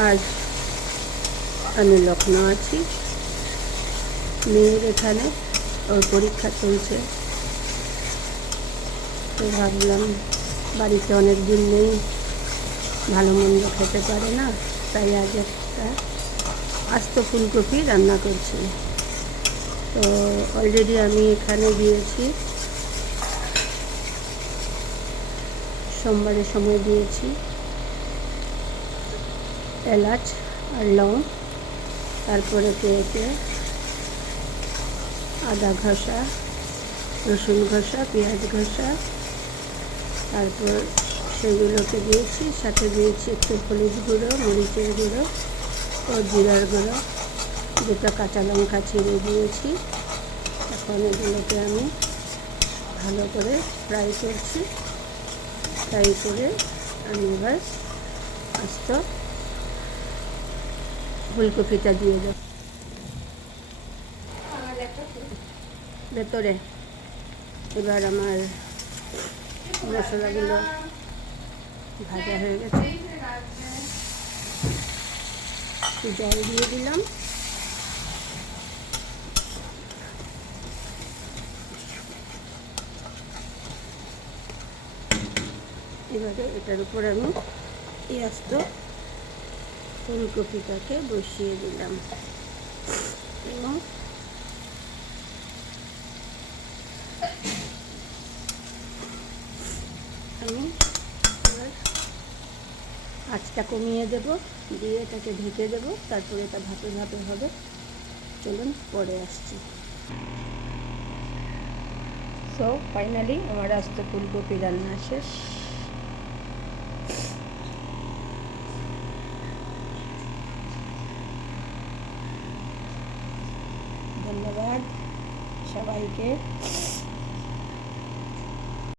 আজ আমি লখনৌ আছি, মেয়ের এখানে ওর পরীক্ষা চলছে। তো ভাবলাম বাড়িতে অনেক দিন নেই, ভালো মন্দ খেতে পারে না, তাই আজ একটা আস্ত ফুলকপি রান্না করছি। তো অলরেডি আমি এখানে দিয়েছি, সোমবারের সময় দিয়েছি এলাচ আর লং, তারপরে পেঁয়াজে আদা ঘষা, রসুন ঘষা, পেঁয়াজ ঘষা, তারপর সেগুলোকে দিয়েছি। সাথে দিয়েছি একটু হলুদ গুঁড়ো, মরিচের গুঁড়ো ও জিরার গুঁড়ো, দুটো কাঁচা লঙ্কা ছিঁড়ে দিয়েছি। এখন এগুলোকে আমি ভালো করে ফ্রাই করছি। ফ্রাই করে আমি এবার আস্ত ফুলকপিটা দিয়ে দেব ভেতরে। এবার আমার মশলাগুলো ভাজা হয়ে গেছে, একটু জল দিয়ে দিলাম। এবারে এটার উপর আমি এই আস্ত ফুলকপিটাকে বসিয়ে দিলাম এবং আমি এবার আঁচটা কমিয়ে দেব, দিয়ে এটাকে ঢেকে দেব, তারপরে এটা ভাপে ভাপে হবে। চলুন পরে আসছি। সো ফাইনালি আমার আস্ত ফুলকপি রান্না শেষ। ধন্যবাদ সবাইকে।